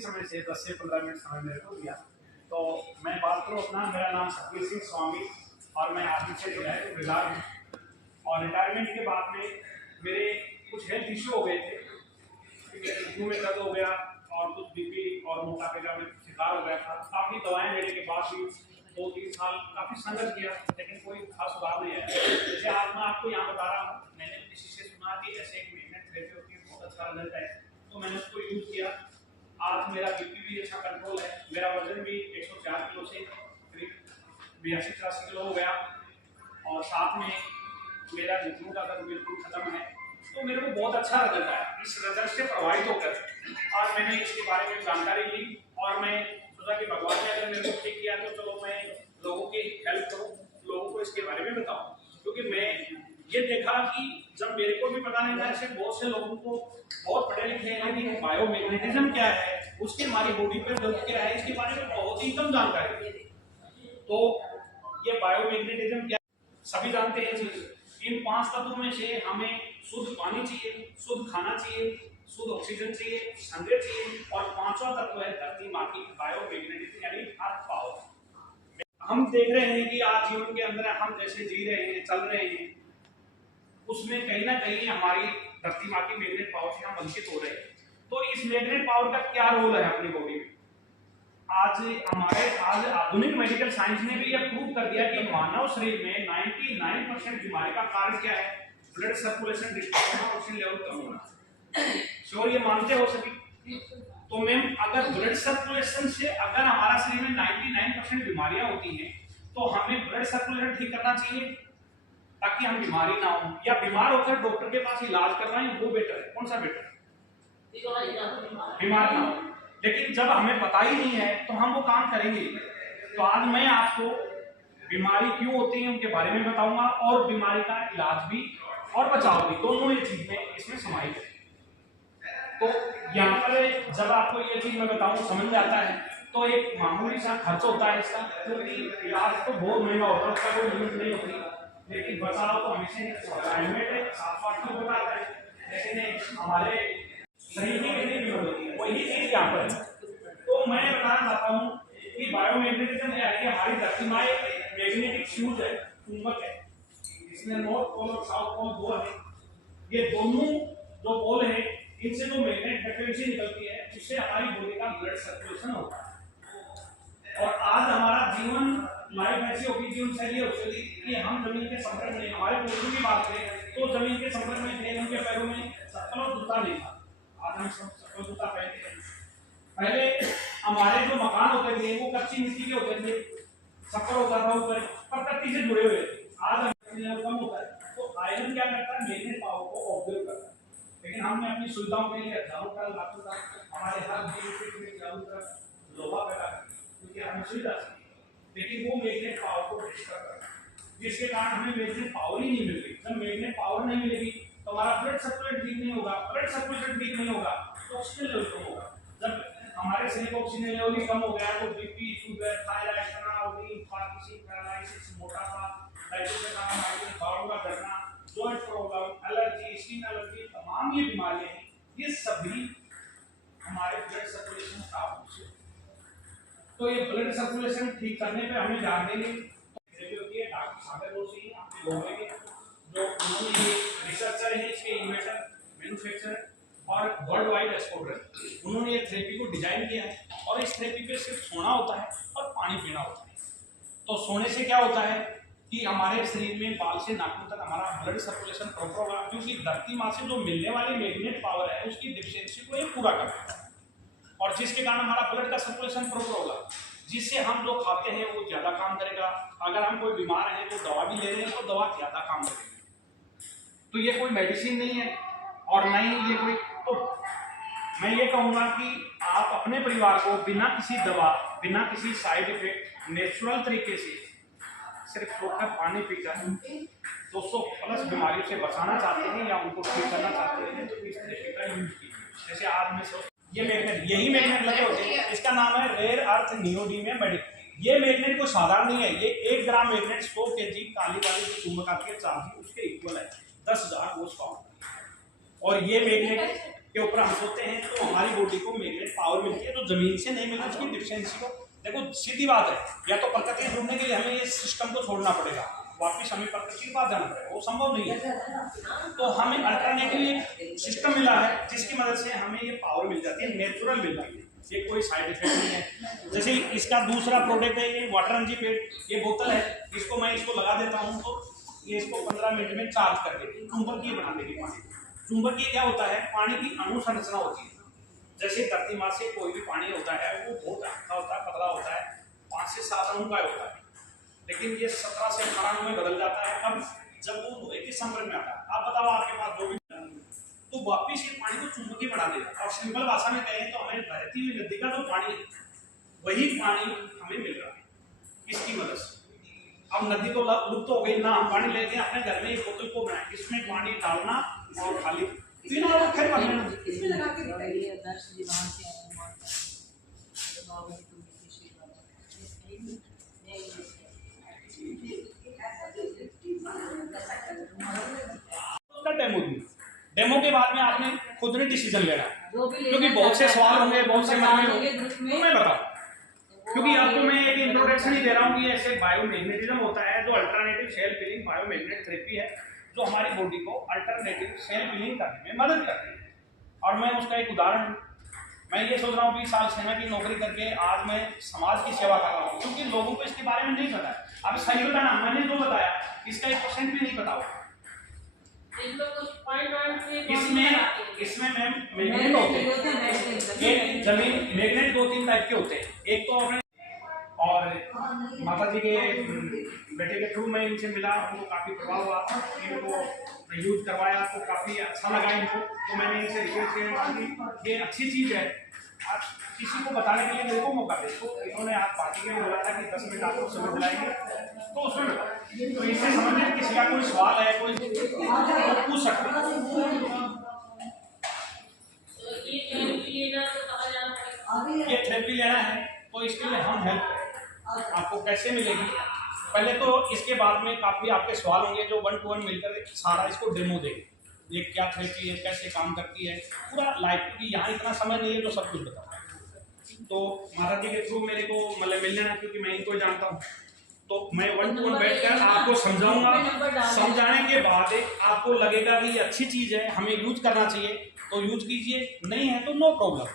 समय से 10 से 15 मिनट समय मेरे को दिया। तो मैं बात करूँ अपना, मेरा नाम सतवीर सिंह स्वामी और मैं आर्मी से रिटायर हूँ। और रिटायरमेंट के बाद में मेरे कुछ हेल्थ इशू हो गए थे, घुटनों में दर्द हो गया और कुछ बीपी और मोटापे का शिकार हो गया था। काफ़ी दवाएं लेने के बाद भी 2-3 साल काफ़ी संघर्ष किया, लेकिन कोई खास सुधार नहीं आया। जैसे आज मैं आपको यहाँ बता रहा हूँ, मैंने किसी से सुना कि ऐसे एक मेहनत थेरेपी होती है, बहुत अच्छा रिजल्ट है, तो मैंने उसको यूज़ किया। आज मेरा बीपी भी अच्छा कंट्रोल है, मेरा वजन भी 104 किलो से करीब 82-83 किलो हो गया और साथ में मेरा घुटनों का दर्द बिल्कुल खत्म है। तो मेरे को बहुत अच्छा रिजल्ट आया। इस रिजल्ट से प्रभावित होकर आज मैंने इसके बारे में जानकारी ली और मैं सोचा कि भगवान ने अगर मेरे को ठीक किया तो चलो मैं लोगों की हेल्प करूँ, लोगों को इसके बारे में बताऊँ। क्योंकि मैं ये देखा कि जब मेरे को भी पता नहीं था, ऐसे बहुत से लोगों को बहुत पढ़े लिखे हैं कि बायोमैग्नेटिज्म क्या है, उसकी हमारी बॉडी पर इफेक्ट क्या है, इसके बारे में बहुत ही कम जानकारी है। तो ये बायोमैग्नेटिज्म क्या, सभी जानते हैं चीज। इन 5 तत्वों में से हमें शुद्ध पानी चाहिए, शुद्ध खाना चाहिए, शुद्ध ऑक्सीजन चाहिए, संग्रह चाहिए और 5वां तत्व है धरती माँ की बायोमैग्नेटिज्म यानी अर्थ पावर। हम देख रहे हैं कि आज जीवन के अंदर हम जैसे जी रहे हैं, चल रहे हैं, उसमें कहीं ना कहीं हमारी धरती माँ की मैग्नेट पावर से हम वंचित हो रहे हैं। तो इस मैग्नेट पावर का क्या रोल है अपनी बॉडी में? आज आधुनिक मेडिकल साइंस ने भी यह प्रूव कर दिया कि मानव शरीर में 99% बीमारी का कारण क्या है? ब्लड सर्कुलेशन डिस्टर्ब होना, ऑक्सीजन लेवल कम होना। श्योर ये मानते हो सभी? तो मैम अगर ब्लड सर्कुलेशन से अगर हमारा शरीर में 99% बीमारियां होती हैं तो हमें ब्लड सर्कुलेशन ठीक करना चाहिए ताकि हम बीमारी ना हो, या बीमार होकर डॉक्टर के पास इलाज करवाएं वो बेटर है? कौन सा बेटर है? बीमार ना हो। लेकिन जब हमें पता ही नहीं है तो हम वो काम करेंगे। तो आज मैं आपको बीमारी क्यों होती है उनके बारे में बताऊंगा और बीमारी का इलाज भी और बचाव भी, दोनों ये चीजें इसमें समाहित है। तो यहाँ पर जब आपको ये चीज मैं बताऊं समझ आता है तो एक मामूली सा खर्च होता है इसका, क्योंकि इलाज तो बहुत महंगा होता है, उसका कोई लिमिट नहीं होती, लेकिन बचाव तो हमेशा हेलमेट है, 700 होता है, लेकिन हमारे शरीर की कितनी कीमत होती है वही चीज यहाँ पर है। तो मैं बताना चाहता हूँ कि बायोमैग्नेटिज्म क्या है कि हमारी धरती माँ एक मैग्नेटिक फ्यूज है, चुंबक है, इसमें नॉर्थ पोल और साउथ पोल दो है। ये दोनों जो पोल है इनसे जो मैग्नेट फ्रीक्वेंसी निकलती है उससे हमारी बॉडी का ब्लड सर्कुलेशन होता है। और आज हमारा जीवन लाइफ ऐसी होगी, जीवन शैली होगी कि हम जमीन के संपर्क में, हमारे पूर्वजों की बात करें तो जमीन के संपर्क में थे, उनके पैरों में चप्पल और जूता नहीं था। आज हम सब चप्पल जूता पहनते हैं। पहले हमारे जो मकान होते थे वो कच्ची मिट्टी के होते थे, छप्पर होता था ऊपर, प्रकृति से जुड़े हुए। आज कम होता है। तो आयरन क्या करता है? मैग्नेट पावर को ऑब्जर्व करता है। लेकिन हमने अपनी सुविधाओं के लिए हजारों का लाखों का हमारे हर में चारों तरफ लोहा पैदा कर दिया क्योंकि हमें सुविधा चाहिए, लेकिन वो मैग्नेट पावर को डिस्टर्ब करता है, जिसके कारण हमें मैग्नेट पावर ही नहीं मिल रही। जब मैग्नेट पावर नहीं मिलेगी तो हमारा ब्लड सर्कुलेशन ठीक नहीं होगा, ब्लड सर्कुलेशन ठीक नहीं होगा तो ऑक्सीजन लेवल कम होगा। जब हमारे शरीर का ऑक्सीजन लेवल ही कम हो गया तो बीपी, शुगर, थायराइड, तनाव, पार्किंसन, पैरालिसिस, मोटापा, डायबिटीज का माइग्रेन, बालों का झड़ना, joint problem, allergy, skin allergy, तमाम ये बीमारियां हैं, ये सभी हमारे ब्लड सर्कुलेशन खराब होने से। तो ये ब्लड सर्कुलेशन ठीक करने पे हमें ध्यान देंगे। होती है डॉक्टर सागर जोशी आपके लोगों के जो उन्होंने ये रिसर्चर है, इसके इन्वेंटर, मैन्युफैक्चरर और वर्ल्ड वाइड एक्सपोर्टर, उन्होंने ये थेरेपी को डिजाइन किया है। और इस थेरेपी पे सिर्फ सोना होता है और पानी पीना होता है। तो सोने से क्या होता है कि हमारे शरीर में बाल से नाखून तक हमारा ब्लड सर्कुलेशन प्रॉपर होगा, क्योंकि धरती माँ से जो मिलने वाली मैग्नेट पावर है उसकी डिफिशियंसी को ये पूरा करता है और जिसके कारण हमारा ब्लड का सर्कुलेशन प्रॉपर होगा, जिससे हम जो खाते हैं वो ज्यादा काम करेगा। अगर हम कोई बीमार हैं तो दवा भी ले रहे हैं तो दवा ज्यादा काम करेगी। तो ये कोई मेडिसिन नहीं है और न ही ये कोई, तो मैं ये कहूँगा कि आप अपने परिवार को बिना किसी दवा, बिना किसी साइड इफेक्ट, नेचुरल तरीके से सिर्फ सोकर पानी पीकर 200+ बीमारियों से बचाना चाहते हैं या उनको ठीक करना चाहते हैं तो इस तरीके का यूज कीजिए। जैसे आज मैं ये मैग्नेट, यही मैग्नेट लगे होते हैं, इसका नाम है रेयर अर्थ नियोडीमियम मैग्नेट। ये मैग्नेट कोई साधारण नहीं है, ये 1 ग्राम मैग्नेट 100 kg काली वाली जो चुंबक आती है चार्ज उसके इक्वल है, 10,000 वोल्ट पावर। और ये मैग्नेट के ऊपर हम सोते हैं तो हमारी बॉडी को मैग्नेट पावर मिलती है। तो जमीन से नहीं मिला उसकी डिफिशियंसी को, देखो सीधी बात है, या तो प्रकृति से जुड़ने के लिए हमें ये सिस्टम को छोड़ना पड़ेगा, वापिस हमें प्रकृति के पास जाना पड़ेगा, वो संभव नहीं है। तो हमें अल्टरनेटिव सिस्टम मिला है जिसकी मदद से हमें ये पावर मिल जाती है, नेचुरल मिल जाती है, ये कोई साइड इफेक्ट नहीं है। जैसे इसका दूसरा प्रोडक्ट है ये वाटर एनर्जी पेड, ये बोतल है, इसको मैं लगा देता हूँ तो ये इसको 15 मिनट में चार्ज करके चुंबकीय बना देगी पानी। चुंबकीय क्या होता है, पानी की अणु संरचना होती है। जैसे धरती माँ से कोई भी पानी होता है वो बहुत हल्का होता है, पतला होता है, 5 से 7 अणु का होता है, लेकिन ये 17 से 18 अणु में बदल जाता है कब, जब वो लोहे के संपर्क में आता है। आप बताओ आपके पास जो भी, तो वापिस ये पानी को चुंबकीय बना देगा। और सिंपल भाषा में कहें तो हमें बहती हुई नदी का जो पानी है वही पानी हमें मिल रहा है, इसकी मदद से। अब नदी तो लुप्त हो गई ना, हम पानी लेते हैं अपने घर में, इस बोतल को बनाए, इसमें पानी डालना और खाली तीनों खैर इसमें लगा के दिखाइए। दर्श जी वहां से आए हैं, उसका डेमो के बाद में आपने खुद ने डिसीजन लेना है, क्योंकि बहुत से सवाल होंगे, बहुत से मन में होंगे, तो मैं बताऊं, क्योंकि आपको मैं एक इंट्रोडक्शन ही दे रहा हूँ कि ऐसे बायोमैग्नेटिज्म होता है जो अल्टरनेटिव सेल फिलिंग बायोमैग्नेट थेरेपी है, जो हमारी बॉडी को अल्टरनेटिव सेल फिलिंग करने में मदद करती है। और मैं उसका एक उदाहरण हूँ। मैं ये सोच रहा हूँ 20 साल सेना की नौकरी करके आज मैं समाज की सेवा कर रहा हूँ, क्योंकि लोगों को इसके बारे में नहीं पता है। अब सही बताना, मैंने जो बताया इसका 1% भी नहीं पता होगा। इसमें मैम मैग्नेट होते हैं, एक जमीन मैग्नेट 2-3 टाइप के होते हैं। एक तो अपने और माता जी के बेटे के थ्रू मैं इनसे मिला, उनको काफ़ी प्रभाव हुआ, इनको यूज करवाया तो काफ़ी अच्छा लगा इनको, तो मैंने इनसे रिक्वेस्ट किया कि ये अच्छी चीज़ है, आप किसी को बताने के लिए मेरे को मौका दे। तो इन्होंने आज पार्टी में बोला था कि 10 मिनट आपको समझ दिलाएंगे, तो उसमें तो इससे संबंधित किसी का कोई सवाल है, कोई तो पूछ सकते हैं। ये थेरेपी लेना है तो इसके लिए हम हेल्प आपको कैसे मिलेगी, पहले तो इसके बाद में काफ़ी आपके सवाल होंगे जो 1 to 1 मिलकर सारा इसको डेमो देंगे, ये क्या थेरेपी है, कैसे काम करती है, पूरा लाइव, क्योंकि यहाँ इतना समय नहीं है जो सब कुछ बताता है। तो माता जी के थ्रू मेरे को मतलब मिल लेना, क्योंकि मैं इनको जानता हूँ, तो मैं 1 to 1 बैठकर आपको समझाऊंगा। समझाने के बाद आपको लगेगा कि ये अच्छी चीज़ है, हमें यूज करना चाहिए तो यूज कीजिए, नहीं है तो नो प्रॉब्लम।